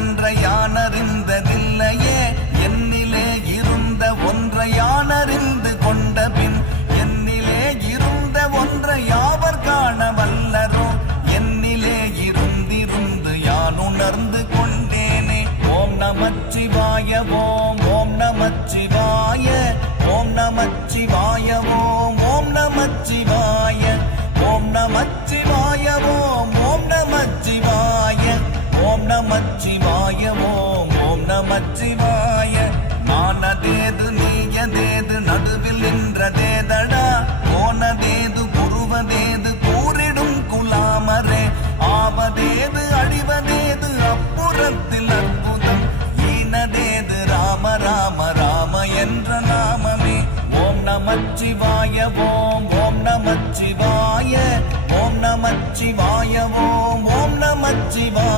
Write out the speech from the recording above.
ஒன்றை யான் அறிந்ததில்லையே, என்னிலே இருந்த ஒன்றை யான் அறிந்து கொண்ட பின் என்னிலே இருந்த ஒன்றை யாவர் காண வல்லரோ, என்னிலே இருந்திருந்து யான் உணர்ந்து கொண்டேனே. ஓம் நமச்சிவாய ஓம் ஓம் நமச்சிவாய ஓம் நமச்சிவாய ஓம் ஓம் நமச்சிவாய ஓம் நமச்சிவாய ஓம் ஓம் நமச்சிவாய ஓம் நமச்சிவாய ஓம் ஓம் நமச்சிவாய. நானதேது நீயதேது நடுவில் நின்றதேதடா, போனதேது புருவதேது கூறிடும் குலாமரே, ஆவதேது அழிவதேது அப்புறத்தில் அற்புதம், ஈனதேது ராம ராம ராம என்ற நாமமே. ஓம் நமச்சிவாய ஓம் ஓம் நமச்சிவாய ஓம் நமச்சிவாய ஓம் ஓம் நமச்சிவாய.